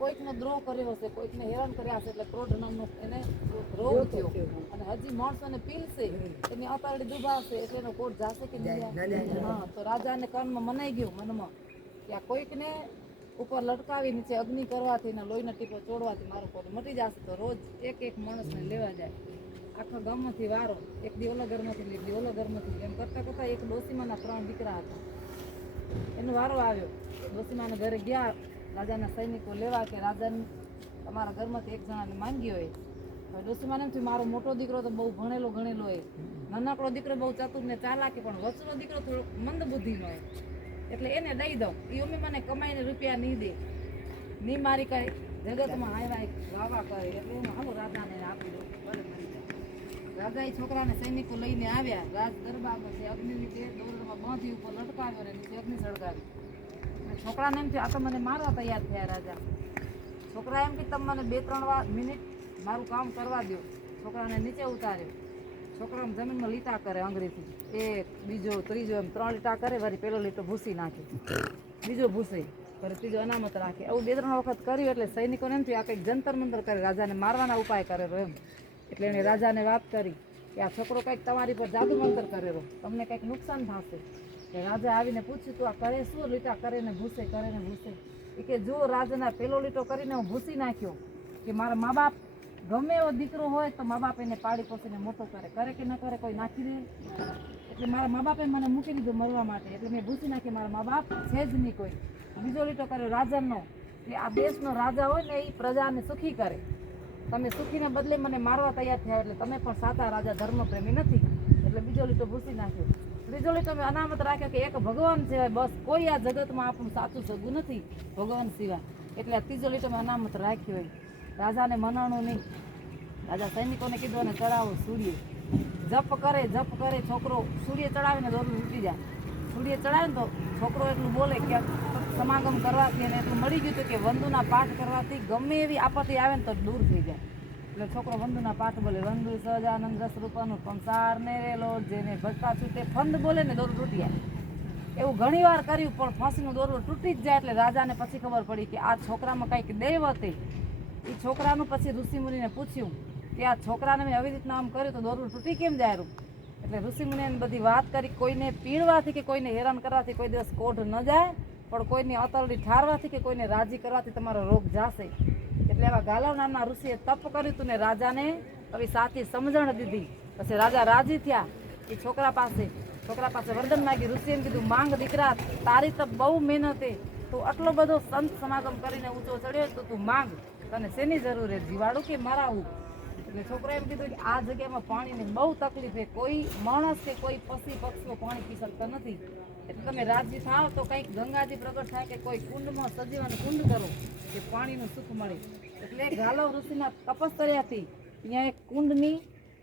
કોઈકનો દ્રોહ કર્યો હશે, કોઈકને હેરાન કર્યા હશે, એટલે ક્રોધ નામનો એને રોગ થયો અને હજી માણસોને પીલશે, એની અતારડી દુભાવશે એટલે એનો કોટ જાશે કે નહીં? હા, તો રાજાને કર્મમાં મનાઈ ગયું મનમાં કે આ કોઈકને ઉપર લટકાવી નીચે અગ્નિ કરવાથી ને લોહીના ટીપો ચોડવાથી મારો કોટ મટી જશે. તો રોજ એક માણસને લેવા જાય, આખા ગામમાંથી વારો, એક દી ઓલા ઘરમાંથી, એક દી ઓલા ઘરમાંથી, એમ કરતા કરતા એક ડોસીમાના 3 દીકરા હતા. એનો વારો આવ્યો. ડોસીમાના ઘરે ગયા રાજાના સૈનિકો લેવા કે રાજાને તમારા ઘરમાંથી એક જણાને માંગી હોય. હવે ડોસીમાને એમ થયું મારો મોટો દીકરો તો બહુ ભણેલો ગણેલો હોય, નાનકડો દીકરો બહુ ચતુર ને ચાલાકી, પણ વચનો દીકરો થોડો મંદ બુદ્ધિનો હોય, એટલે એને દઈ દઉં. એ ઉમી મને કમાઈને રૂપિયા નહીં દે, નહીં મારી કાંઈ જગતમાં આવ્યા વાવા કરે, એટલે હું હાલો રાજાને આપી દઉં. રાજા એ છોકરાને સૈનિકો લઈને આવ્યા, રાજ દરબારમાં છે અગ્નિ નીચે દોરડમાં બાંધી ઉપર લટકાવ્યો ને નીચે અગ્નિ સળગાવી. છોકરાને એમ થયું આ તો મને મારવા તૈયાર થયા રાજા. છોકરા એમ કે તમે મને 2-3 મિનિટ મારું કામ કરવા દો. છોકરાને નીચે ઉતાર્યો. છોકરાને જમીનમાં લીટા કરે આંગળીથી, એક બીજો ત્રીજો એમ 3 લીટા કરે, વળી પેલો લીટો ભૂસી નાખે, બીજો ભૂસે કરે, ત્રીજો અનામત રાખે. આવું 2-3 વખત કર્યું એટલે સૈનિકોને એમ થયું આ કંઈક જંતર મંતર કરે, રાજાને મારવાના ઉપાય કરેલો એમ. એટલે એણે રાજાને વાત કરી કે આ છોકરો કંઈક તમારી પર જાદુ મંતર કરેલો, તમને કંઈક નુકસાન થશે. એટલે રાજા આવીને પૂછ્યું તું આ કરે શું? લીટા કરે ને ભૂસે, કરે ને ભૂસે. એ કે જો રાજાના પેલો લીટો કરીને હું ભૂસી નાખ્યો કે મારા મા બાપ ગમે એવો દીકરો હોય તો મા બાપ એને પાડી પોસીને મોટો કરે કે ન કરે કોઈ નાખી દે. એટલે મારા મા બાપે મને મૂકી દીધું મરવા માટે, એટલે મેં ભૂસી નાખી, મારા મા બાપ છે જ નહીં કોઈ. બીજો લીટો કર્યો રાજાનો કે આ દેશનો રાજા હોય ને એ પ્રજાને સુખી કરે, તમે સુખીને બદલે મને મારવા તૈયાર થયા એટલે તમે પણ સાચા રાજા ધર્મપ્રેમી નથી, એટલે બીજો લીટો ભૂસી નાખ્યો. ત્રીજો લીટો મેં અનામત રાખ્યો કે એક ભગવાન સિવાય બસ કોઈ આ જગતમાં આપણું સાચું સગું નથી ભગવાન સિવાય, એટલે આ ત્રીજો લીટો મેં અનામત રાખ્યો હોય. રાજાને મનાણું નહીં. રાજા સૈનિકોને કીધું અને ચડાવો સૂર્ય. જપ કરે છોકરો સૂર્ય ચડાવીને દોરું તૂટી જાય. સૂર્ય ચડાવે ને તો છોકરો એટલું બોલે કે સમાગમ કરવાથી અને એટલું મળી ગયું હતું કે વંદુના પાઠ કરવાથી ગમે એવી આપત્તિ આવે ને તો દૂર થઈ જાય. એટલે છોકરો વંદુના પાઠ બોલે, વંદુ સહજાનંદ રસ રૂપાનું સંસાર ને રેલો જેને ભટકા છૂટે ફંદ બોલે ને દોરું તૂટી જાય. એવું ઘણી વાર કર્યું પણ ફાંસીનું દોરું તૂટી જ જાય. એટલે રાજાને પછી ખબર પડી કે આ છોકરામાં કંઈક દેવ હતી. એ છોકરાનું પછી ઋષિમુનિને પૂછ્યું કે આ છોકરાને મેં આવી રીતના આમ કર્યું તો દોરું તૂટી કેમ જાય? એટલે ઋષિમુનિને બધી વાત કરી, કોઈને પીણવાથી કે કોઈને હેરાન કરવાથી કોઈ દિવસ કોઢ ન જાય, પણ કોઈની અતરડી ઠારવાથી કે કોઈને રાજી કરવાથી તમારો રોગ જાશે. એટલે એવા ગાલવ નામના ઋષિએ તપ કર્યું હતું ને રાજાને હવે સાચી સમજણ દીધી. પછી રાજા રાજી થયા. એ છોકરા પાસે વરદાન માગી. ઋષિએ કીધું માંગ દીકરા, તારી તો બહુ મહેનતે તું આટલો બધો સંત સમાગમ કરીને ઊંચો ચડ્યો તો તું માંગ, તને શેની જરૂર છે, જીવાડું કે મરાવું? એટલે છોકરા એમ કીધું કે આ જગ્યામાં પાણીની બહુ તકલીફ છે, કોઈ માણસ કે કોઈ પશુ પક્ષીઓ પાણી પી શકતા નથી, એટલે તમે રાજી થાવ તો કંઈક ગંગાજી પ્રગટ થાય કે કોઈ કુંડમાં સજીવન કુંડ કરો કે પાણીનું સુખ મળે. એટલે ગાલવ ઋષિના તપશ્ચર્યાથી અહીંયા એક કુંડની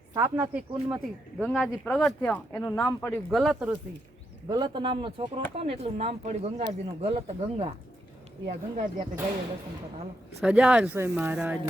સ્થાપનાથી કુંડમાંથી ગંગાજી પ્રગટ થયા. એનું નામ પડ્યું ગલત ઋષિ. ગલત નામનો છોકરો હતો ને એટલું નામ પડ્યું ગંગાજીનું, ગલત ગંગા. એ આ ગંગાજી આપણે જઈએ દર્શન કરવા. હાલો. સજાર છે મહારાજ.